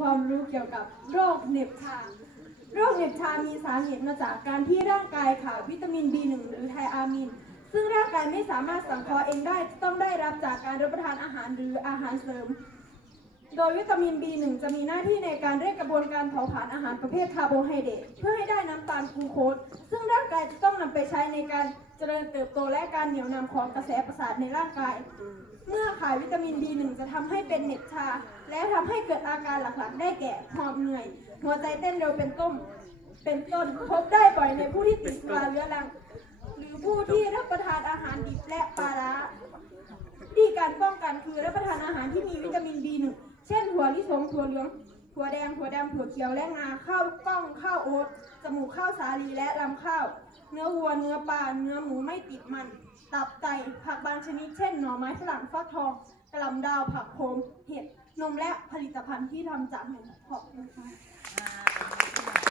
ความรู้เกี่ยวกับโรคเหน็บชา โรคเหน็บชา มีสาเหตุมาจากการที่ร่างกายขาดวิตามิน B1 หรือไทอามิน ซึ่งร่างกายไม่สามารถสังเคราะห์เองได้ ต้องได้รับจากการรับประทานอาหารหรืออาหารเสริม โดยวิตามิน B1 จะมีหน้าที่ในการเร่งกระบวนการเผาผลาญอาหารประเภทคาร์โบไฮเดรตเพื่อให้ได้น้ำตาลกลูโคส ใช้ในการเจริญเติบโตและการเหนี่ยวนำของกระแสประสาทในร่างกาย เมื่อขาดวิตามิน B1 จะทำให้เป็นเหน็บชา และทำให้เกิดอาการหลักๆ ได้แก่หอบเหนื่อย หัวใจเต้นเร็วเป็นต้นเป็นต้นพบได้บ่อยในผู้ที่ติดสุราเรื้อรัง หรือผู้ที่รับประทานอาหารดิบและปลาร้าวิธีการป้องกันคือรับประทานอาหารที่มีวิตามิน B1 เช่นถั่วลิสงถั่วเหลือง ถั่วแดงถั่วดำถั่วเขียวและงาข้าวกล้องข้าวโอ๊ตจมูกข้าวสาลีและลำข้าว เนื้อวัวเนื้อปลาเนื้อหมูไม่ติดมัน ตับไก่ผักบางชนิดเช่นหน่อไม้ฝรั่งฟักทองกระหลำดาวผักโขมเห็ดนมและผลิตภัณฑ์ที่ทำจากนมขอบ